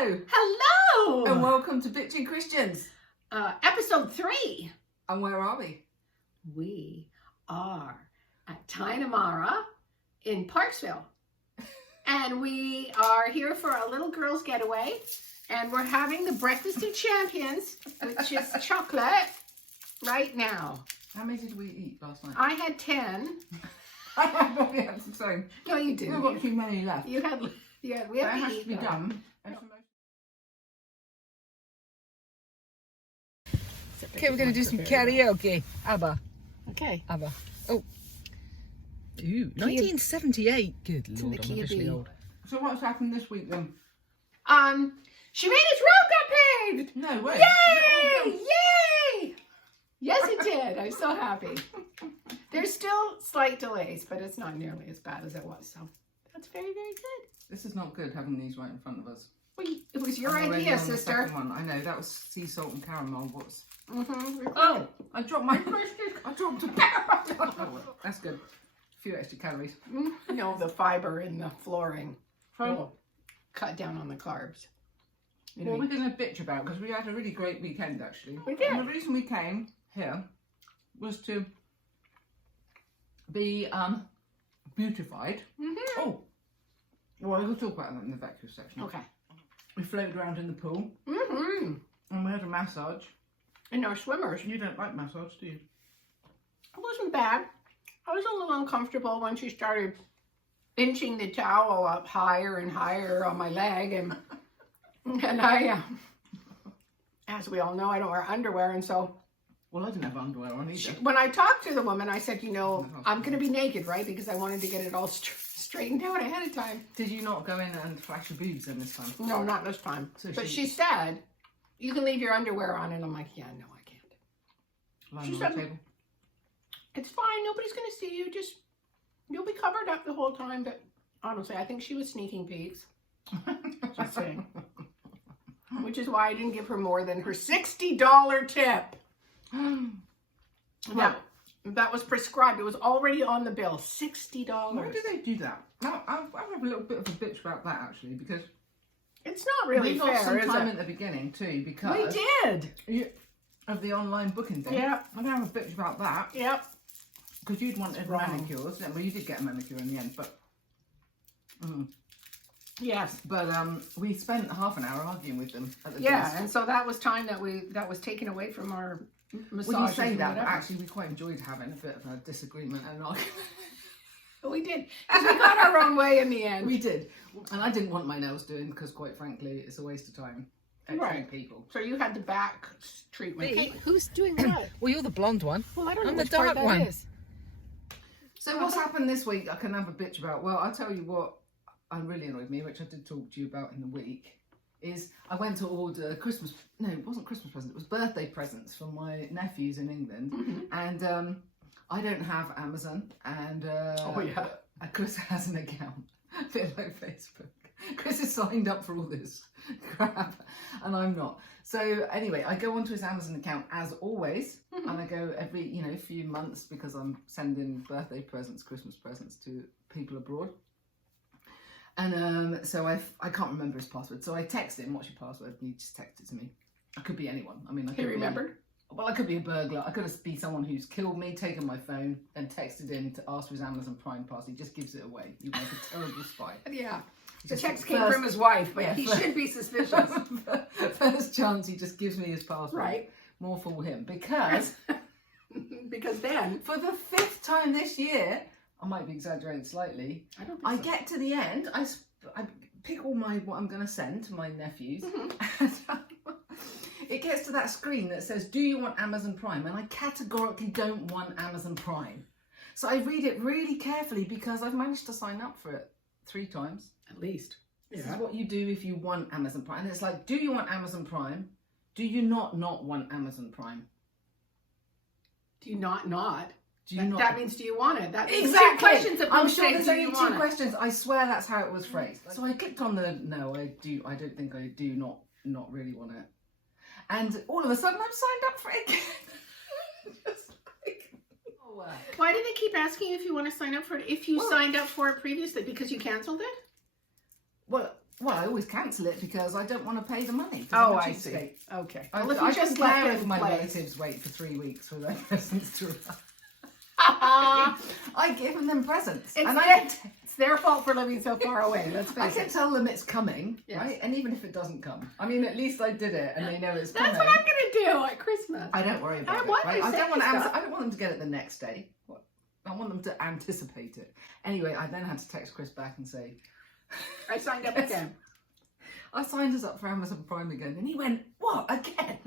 Hello. Hello. And welcome to Bitchin Christians. Episode 3. And where are we? We are at Tynamara in Parksville. And we are here for a little girls' getaway. And we're having the Breakfast of Champions, which is chocolate, right now. How many did we eat last night? I had 10. I probably had the same. No, you didn't. We've got too many left. We have that to has eat to be them. done. Okay, we're going to do some karaoke. ABBA. Okay. ABBA. Oh. Ooh, 1978. Good in Lord, the I'm key of officially B. old. So what's happened this week then? Shemana's road got paved! No way. Yay! Yay! Yes, it did. I'm so happy. There's still slight delays, but it's not nearly as bad as it was. So that's very, very good. This is not good having these right in front of us. Well, it was your I'm already idea, on the sister. second one. I know, that was sea salt and caramel. What's... Mm-hmm. Oh, I dropped my... I dropped a... Oh, that's good. A few extra calories. No, the fiber in the flooring So, will cut down on the carbs. You know, what we're going to bitch about, because we had a really great weekend actually. We did. And the reason we came here was to be beautified. mm-hmm. Oh, well, we'll talk about that in the vacuum section. Okay. We floated around in the pool Mm-hmm. and we had a massage. And our swimmers. You don't like massage, do you? It wasn't bad. I was a little uncomfortable when she started inching the towel up higher and higher on my leg, and I, as we all know, I don't wear underwear, and so Well, I didn't have underwear on either. when I talked to the woman, I said, you know, I'm going to be naked, right? Because I wanted to get it all straightened out ahead of time. Did you not go in and flash your boobs then this time? No, not this time. So But she said, you can leave your underwear on, and I'm like, yeah, no, I can't. Lying she on said- the table. It's fine. Nobody's going to see you. Just, you'll be covered up the whole time. But honestly, I think she was sneaking peeks. Just saying. Which is why I didn't give her more than her $60 tip. Right. That was prescribed. It was already on the bill. $60. Why do they do that? Now, I have a little bit of a bitch about that actually, because It's not really we fair, lost some is time it? at the beginning too, because We did. of the online booking thing. Yeah. I'm gonna have a bitch about that Yep. because you'd wanted Wrong. manicures. Well, you did get a manicure in the end, but Yes. we spent half an hour arguing with them at the Yeah, desk. and so that was time that was taken away from our massage. Well, you say that, but actually we quite enjoyed having a bit of a disagreement and an argument. We did. Because we got our own way in the end. We did, and I didn't want my nails doing because, quite frankly, it's a waste of time. Right. People. So you had the back treatment. Me? Who's doing what? Well, you're the blonde one. Well, I don't know I'm the which part dark that one. is. So what's happened this week? I can have a bitch about. Well, I'll tell you what really annoyed me, which I did talk to you about in the week. Is I went to order Christmas. No, it wasn't Christmas present. It was birthday presents for my nephews in England, and I don't have Amazon, and Oh, yeah. Chris has an account, a bit like Facebook. Chris is signed up for all this crap, and I'm not. So anyway, I go onto his Amazon account as always, and I go every few months because I'm sending birthday presents, Christmas presents to people abroad. And so I can't remember his password, so I text him, "What's your password?" And he just texted it to me. I could be anyone. I mean, I He could be remembered? Well, I could be a burglar. I could be someone who's killed me, taken my phone, and texted him to ask for his Amazon Prime pass. He just gives it away. You make a terrible spy. Yeah. The Just text came first- from his wife, but yeah, he first- should be suspicious. First chance, he just gives me his password. Right. More for him. Because Because then, for the 5th time this year, I might be exaggerating slightly, I don't think I so. get to the end, I pick all what I'm going to send to my nephews, Mm-hmm. and it gets to that screen that says, "Do you want Amazon Prime?" And I categorically don't want Amazon Prime. So I read it really carefully because I've managed to sign up for it 3 times. At least. This is what you do if you want Amazon Prime. And it's like, do you want Amazon Prime? Do you not want Amazon Prime? Do you not? Do you not? That means, do you want it? That means Exactly. two questions of I'm both sure say, there's do only you 2 want it? questions. I swear that's how it was phrased. So I clicked on the no. I don't think I do not really want it. And all of a sudden, I'm signed up for it again. Just like, oh, Why do they keep asking you if you want to sign up for it if you signed up for it previously? Because you cancelled it? well, Well, I always cancel it because I don't want to pay the money. 'Cause Oh, I'm a I see. cheapskate. Okay. I, Well, if I you just just left care it if in my place. relatives wait for 3 weeks for their presents to arrive. I give them presents. It's And it's their fault for living so far away. Let's I face can it. tell them it's coming, Yes. right? And even if it doesn't come, I mean, at least I did it and they know it's That's coming. what I'm gonna do at Christmas. I don't worry about I it. want Right? to I don't want stuff. I don't want them to get it the next day. I want them to anticipate it. Anyway, I then had to text Chris back and say, I signed up again. I signed us up for Amazon Prime again. And he went, what, again?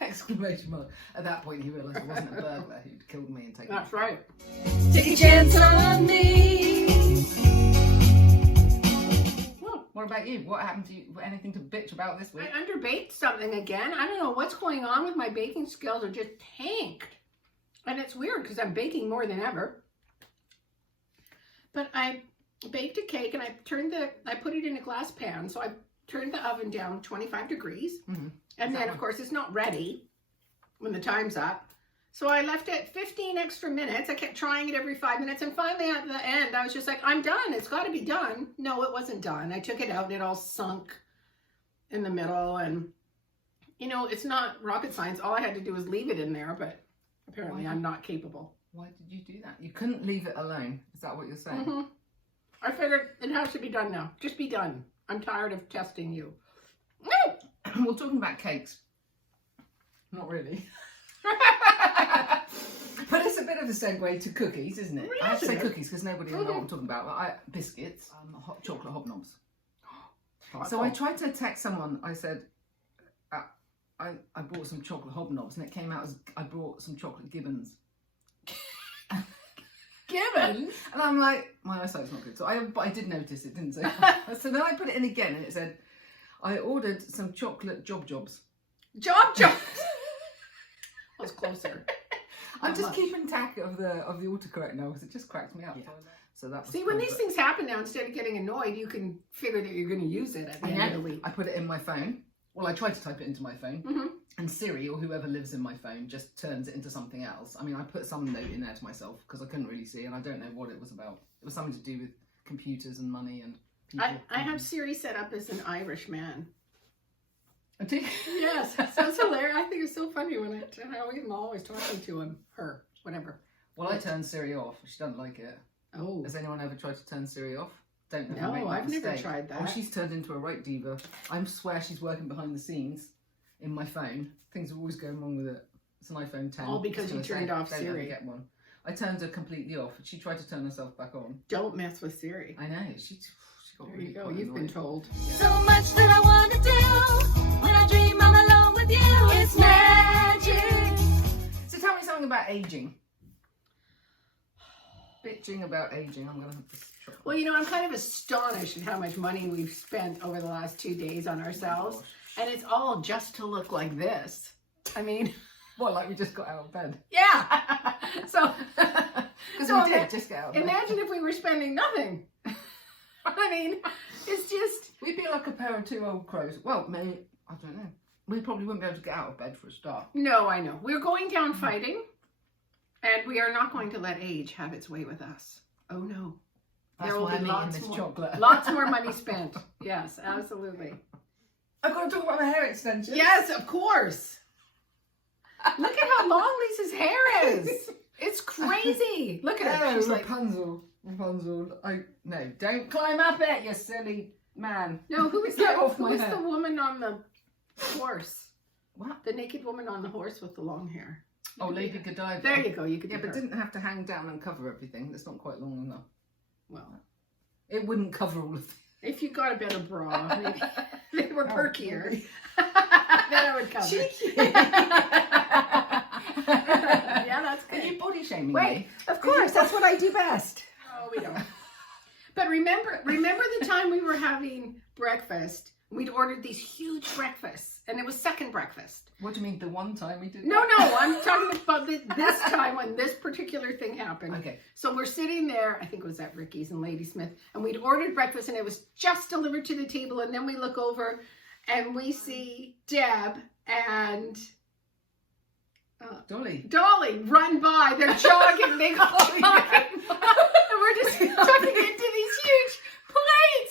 Exclamation mark. At that point, he realised it wasn't a burglar who'd killed me and taken That's me. right. Take a chance on me. What about you? What happened to you? Anything to bitch about this week? I underbaked something again. I don't know what's going on with my baking skills. Are just tanked. And it's weird because I'm baking more than ever. But I baked a cake and I put it in a glass pan. So I turned the oven down 25 degrees. Mhm. And then, of course, it's not ready when the time's up. So I left it 15 extra minutes. I kept trying it every 5 minutes. And finally, at the end, I was just like, I'm done. It's got to be done. No, it wasn't done. I took it out and it all sunk in the middle. And, you know, it's not rocket science. All I had to do was leave it in there. But apparently, I'm not capable. Why did you do that? You couldn't leave it alone. Is that what you're saying? Mm-hmm. I figured it has to be done now. Just be done. I'm tired of testing you. Well, talking about cakes. Not really. But it's a bit of a segue to cookies, isn't it? I have to say Yes, it is. cookies because nobody will know what I'm talking about. Biscuits, hot chocolate hobnobs. So I tried to text someone. I said, I bought some chocolate hobnobs, and it came out as I brought some chocolate gibbons. Gibbons? And I'm like, my eyesight's not good. But I did notice it, didn't say. So then I put it in again, and it said, I ordered some chocolate jobs. Job. I was closer. I'm Not just much. keeping track of the autocorrect now because it just cracks me up. Yeah. So that was See, when cool, these but- things happen now, instead of getting annoyed, you can figure that you're going to use it at the end of the week. I put it in my phone. Well, I tried to type it into my phone, Mm-hmm. and Siri or whoever lives in my phone just turns it into something else. I mean, I put some note in there to myself because I couldn't really see, and I don't know what it was about. It was something to do with computers and money and people. I have Siri set up as an Irish man. Do you? Yes, so it's hilarious. I think it's so funny when I'm always talking to him, her, whatever. Well, I turned Siri off. She doesn't like it. Oh, Has anyone ever tried to turn Siri off? Don't know. No, Make that I've never mistake. tried that. Oh, she's turned into a right diva. I swear she's working behind the scenes in my phone. Things are always going wrong with it. It's an iPhone 10. All because Just you gonna turned off don't let her Siri. Get one. I turned her completely off. She tried to turn herself back on. don't mess with Siri. I know. She got There really you go. quite You've been annoyed. told. So much that I want to do. When I dream I'm alone with you, it's magic. So tell me something about aging. Bitching about aging. I'm gonna have this chocolate. Well, you know, I'm kind of astonished at how much money we've spent over the last 2 days on ourselves. And it's all just to look like this. I mean, What, like we just got out of bed? yeah. So Because So we did just get out of bed. imagine if we were spending nothing. I mean, it's just, We'd be like a pair of two old crows. Well, maybe, I don't know. We probably wouldn't be able to get out of bed for a start. no, I know. We're going down fighting. And we are not going to let age have its way with us. Oh, no. That's There will why be I'm eating lots this more. chocolate. Lots more money spent. Yes, absolutely. I've got to talk about my hair extensions. Yes, of course. Look at how long Lisa's hair is. It's crazy. Look at her. Oh, She's like, Rapunzel. No, don't climb up it, you silly man. no, who is Get that? off Who my is hair. the woman on the horse? What? The naked woman on the horse with the long hair. Oh, Lady Godiva. There you go. You could Yeah, be but her. didn't have to hang down and cover everything. That's not quite long enough. Well, It wouldn't cover all of if you got a better bra, maybe they were Oh, perkier. maybe. Then I would cover. Cheeky. Yeah, that's Are good. you body shaming Wait, me? of course, that's what I do best. Oh, we don't. But remember the time we were having breakfast? We'd ordered these huge breakfasts, and it was second breakfast. What do you mean, the one time we did No, I'm talking about this time when this particular thing happened. Okay. So we're sitting there, I think it was at Ricky's and Ladysmith, and we'd ordered breakfast, and it was just delivered to the table, and then we look over, and we see Deb and Dolly. Dolly run by. They're jogging. They go jogging. And we're just tucking into these huge plates.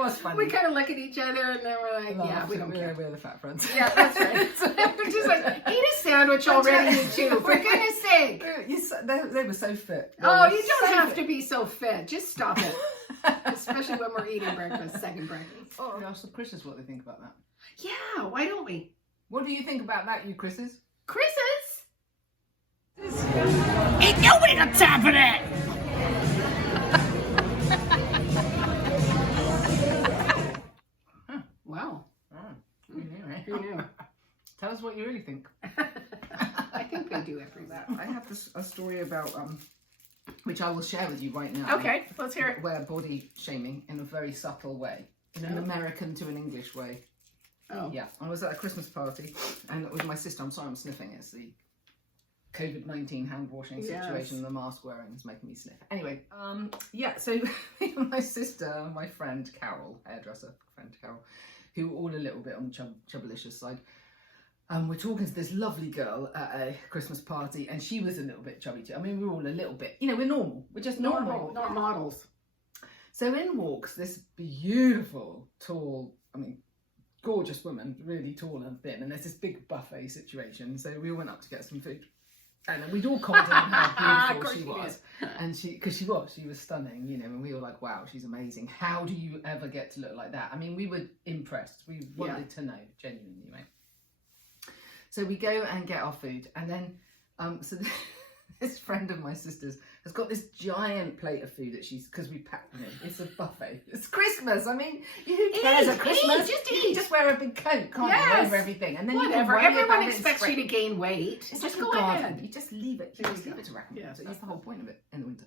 was funny. We kind of look at each other and then we're like, yeah, we don't care. We're the fat friends. Yeah, that's right. We're just like, eat a sandwich already, you two, for goodness sake. They were so fit. Oh, you don't have to be so fit. Just stop it. Especially when we're eating breakfast, second breakfast. Oh, ask the Chris's what they think about that. Yeah, why don't we? What do you think about that, you Chris's? Chris's? Ain't nobody got time for that. Wow. Who knew, eh? Who knew? Tell us what you really think. I think they do everywhere. I have a story about which I will share with you right now. Okay, let's hear it. Where body shaming in a very subtle way, in an American to an English way. Oh. Yeah, I was at a Christmas party, and it was my sister. I'm sorry, I'm sniffing. It's the COVID-19 hand washing situation. Yes. The mask wearing is making me sniff. Anyway, yeah. So my sister, my friend Carol, hairdresser friend Carol, who were all a little bit on the chubblicious side. We're talking to this lovely girl at a Christmas party, and she was a little bit chubby too. I mean, we're all a little bit, we're normal. We're just normal. Not models. So in walks this beautiful, tall, gorgeous woman, really tall and thin, and there's this big buffet situation. So we all went up to get some food, and we'd all commented on how beautiful she was, and because she was stunning, and we were like, wow, she's amazing. How do you ever get to look like that? I mean, we were impressed. We wanted to know, genuinely, right? So we go and get our food, and then so this friend of my sister's has got this giant plate of food that because we packed them in. It's a buffet. It's Christmas. I mean, who cares at Christmas? Just you can just wear a big coat, can't you, over everything, and then whatever. You can Everyone expects you to gain weight. It's just like go a garden. ahead. You just leave it. You just leave it around. Yeah, so that's the whole point of it in the winter.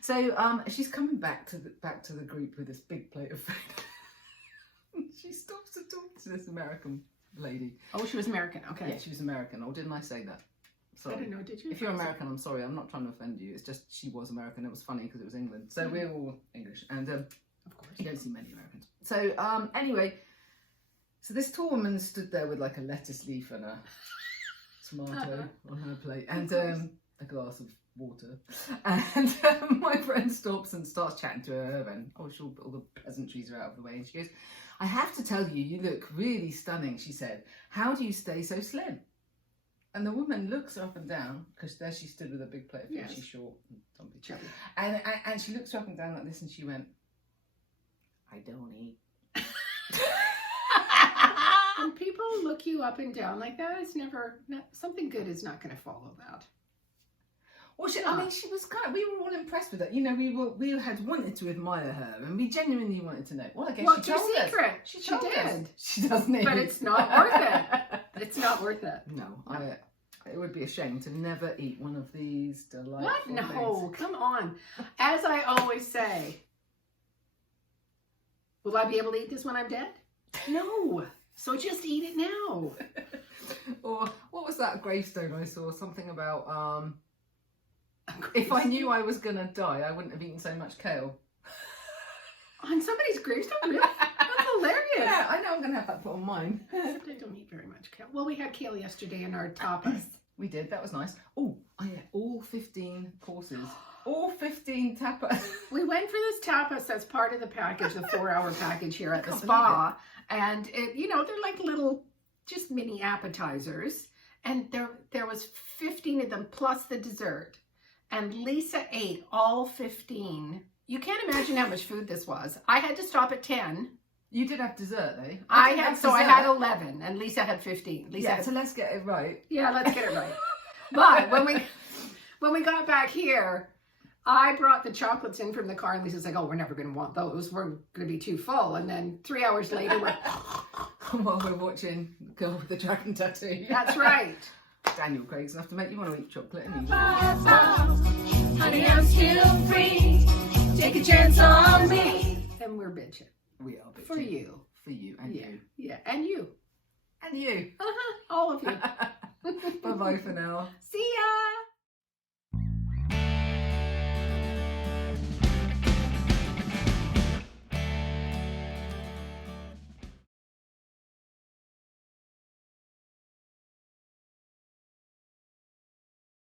So she's coming back to the group with this big plate of food. She stops to talk to this American lady. Oh, she was American. Okay. Yeah, she was American. Or didn't I say that? Sorry. I didn't know. Did you? If you're American, I'm sorry. I'm not trying to offend you. It's just she was American. It was funny because it was England. So we're all English, and of course you don't see many Americans. So anyway, so this tall woman stood there with like a lettuce leaf and a tomato on her plate, and a glass of water. And my friend stops and starts chatting to her, and sure, all the pleasantries are out of the way. And she goes, I have to tell you, you look really stunning, she said. How do you stay so slim? And the woman looks up and down, because there she stood with a big plate of food. Yes. She's short and dumpy. And she looks up and down like this, and she went, I don't eat. When people look you up and down like that, it's never, something good is not going to follow that. Well, she was we were all impressed with it. We had wanted to admire her, and we genuinely wanted to know. Well, I guess she told us. Secret. She She did. us. She doesn't eat. But it's not worth it. It's not worth it. No. It would be a shame to never eat one of these delightful What? No, things. come on. As I always say, will I be able to eat this when I'm dead? No. So just eat it now. Or what was that gravestone I saw? Something about if I knew I was gonna die, I wouldn't have eaten so much kale. On somebody's gravestone? Really? That's hilarious. Yeah, I know I'm gonna have that put on mine. Except I don't eat very much kale. Well, we had kale yesterday in our tapas. We did, that was nice. Oh, I ate all 15 courses. All 15 tapas. We went for this tapas as part of the package, the 4-hour package here at the can't spa. And, they're like little, just mini appetizers. And there was 15 of them plus the dessert. And Lisa ate all 15. You can't imagine how much food this was. I had to stop at 10. You did have dessert, though. I had 11, and Lisa had 15. So let's get it right. Yeah, let's get it right. But when we got back here, I brought the chocolates in from the car, and Lisa's like, "Oh, we're never going to want those. We're going to be too full." And then 3 hours later, while we're watching Girl with the Dragon Tattoo. That's right. Daniel Craig's enough to make you want to eat chocolate, isn't he? Honey, I'm still free. Take a chance on me. And we're bitching. We are bitching. For you. For you and you. Yeah, and you. And you. All of you. Bye-bye for now. See ya.